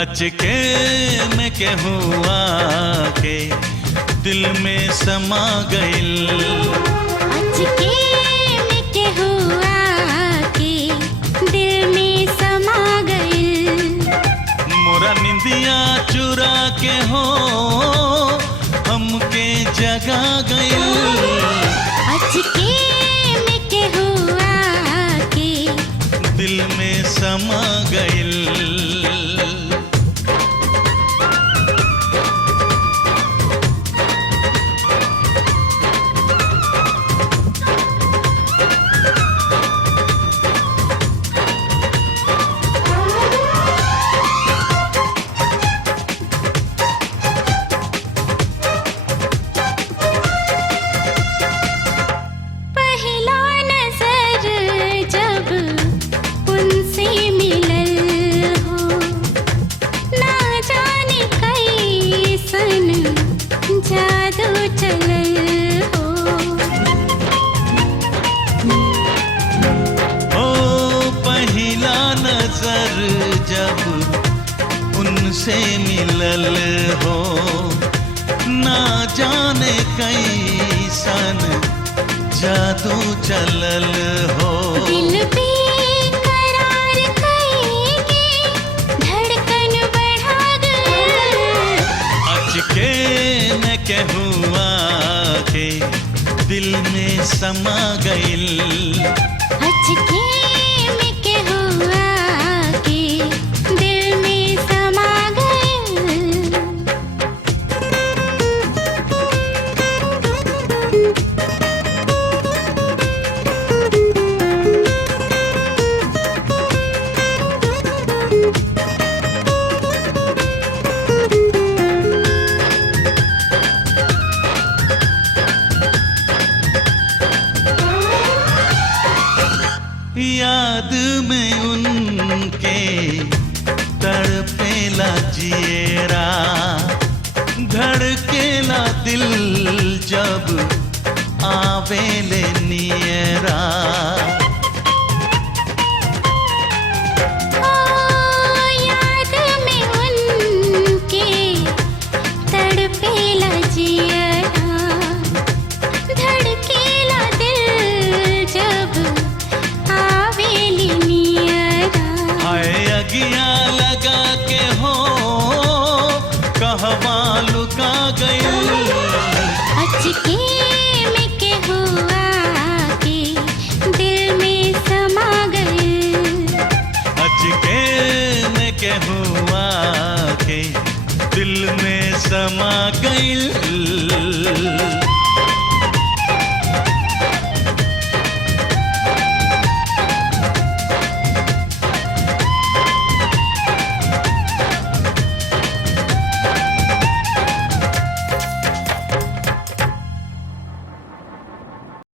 अचके में के हुआ के दिल में समा गइल। अचके में के हुआ के दिल में समा गइल। मोरा निंदिया चुरा के हो हमके जगा गइल। अचके में के हुआ के दिल में समा गइल। जब उनसे मिलल हो ना जाने कैसन जादू चलल हो। दिल पे करार कइके धड़कन बढ़ा गइल। अचके में के हुआ के दिल में समा गइल। अचके में के हुआ याद में उनके तड़पेला जिएरा धड़केला दिल जब आवेले नियरा। याद में उनके तड़पेला जिएरा धड़केला दिल जब अगिया लगा के हो कहवा लुका गइल। अचके में के हुआ के दिल में समा गइल। अचके में के हुआ के दिल में समा गइल।